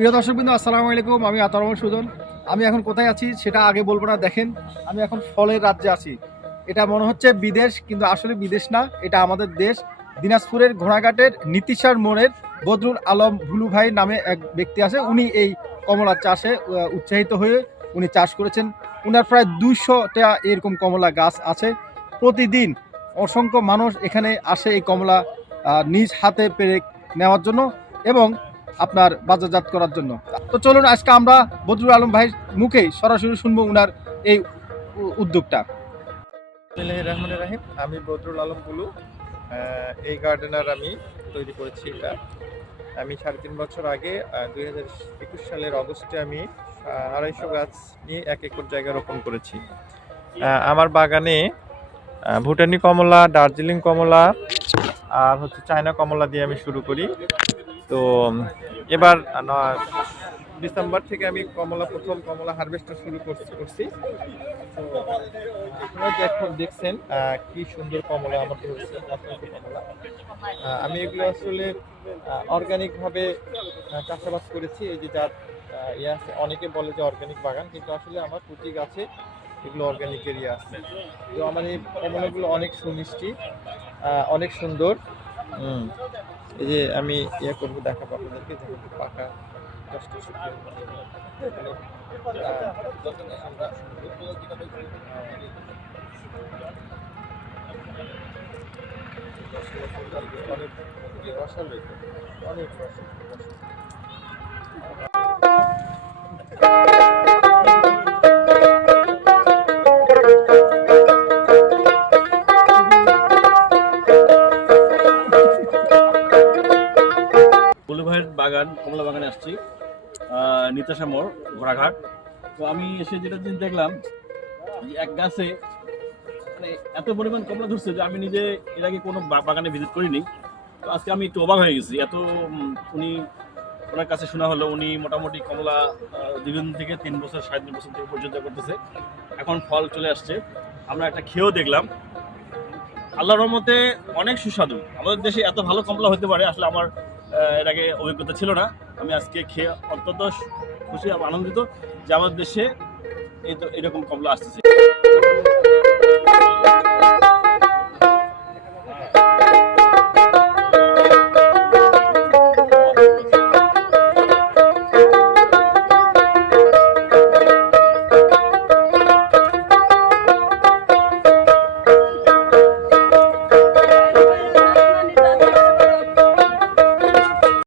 প্রিয় দর্শকবৃন্দ, আসসালামু আলাইকুম। আমি আতার রহমান সুজন। আমি এখন কোথায় আছি সেটা আগে বলবো না। দেখেন, আমি এখন ফলের রাজ্যে আছি। এটা মনে হচ্ছে বিদেশ, কিন্তু আসলে বিদেশ না, এটা আমাদের দেশ। দিনাজপুরের ঘোড়াঘাটের নীতিশার মোড়ের বদরুল আলম ভুলু ভাই নামে এক ব্যক্তি আছে। উনি এই কমলা চাষে উৎসাহিত হয়ে উনি চাষ করেছেন। উনার প্রায় 200টা এরকম কমলা গাছ আছে। প্রতিদিন অসংখ্য মানুষ এখানে আসে এই কমলা নিজ হাতে পেরে নেওয়ার জন্য এবং আপনার বাজারজাত করার জন্য। তো চলুন আজকে আমরা বদরুল আলম ভাইয়ের মুখেই সরাসরি শুনবো উনার এই উদ্যোগটা। বিসমিল্লাহির রহমানির রহিম। আমি বদরুল আলম বুলু, এই গার্ডেনার আমি তৈরি করেছি। এটা আমি 3.5 বছর আগে 2021 সালের অগস্টে আমি 250 গাছ নিয়ে 1 একর জায়গা রোপণ করেছি। আমার বাগানে ভুটানি কমলা, দার্জিলিং কমলা আর হচ্ছে চায়না কমলা দিয়ে আমি শুরু করি। তো এবার ডিসেম্বর থেকে আমি প্রথম কমলা হারভেস্টটা শুরু করছি। তো আপনারা দেখছেন কি সুন্দর কমলা আমার ধরছে, অসংখ্য কমলা। আমি এগুলো আসলে অর্গানিক ভাবে চাষাবাদ করেছি। এই যে যার ইয়ে আছে, অনেকে বলে যে অর্গানিক বাগান, কিন্তু আসলে আমার প্রতি গাছে এগুলো অর্গানিক এরিয়া আছে। তো আমার এই কমলাগুলো অনেক সুমিষ্টি, অনেক সুন্দর। এই যে আমি ইয়ে করবো, দেখাবো আপনাদেরকে, যেহেতু পাকা কষ্ট আমরা অনেক রসালো, অনেক রসালো। বুলু ভাইয়ের বাগান, কমলা বাগানে আসছি, নিতাশা মোড়, ঘোড়াঘাট। তো আমি এসে যেটা জিনিস দেখলাম যে এক গাছে মানে এত পরিমাণ কমলা ধরছে যে আমি নিজে এর আগে কোনো বাগানে ভিজিট করিনি। তো আজকে আমি একটু অবাক হয়ে গেছি। উনি ওনার কাছে শোনা হলো উনি মোটামুটি কমলা দীর্ঘদিন থেকে 3 বছর 3.5 বছর থেকে পরিচর্যা করতেছে। এখন ফল চলে আসছে, আমরা একটা খেয়েও দেখলাম। আল্লাহর রহমতে অনেক সুস্বাদু। আমাদের দেশে এত ভালো কমলা হতে পারে আসলে আমার এর আগে অভিজ্ঞতা ছিল না। আমি আজকে খেয়ে অত্যন্ত খুশি এবং আনন্দিত যে আমাদের দেশে এরকম কমলা আসতেছে।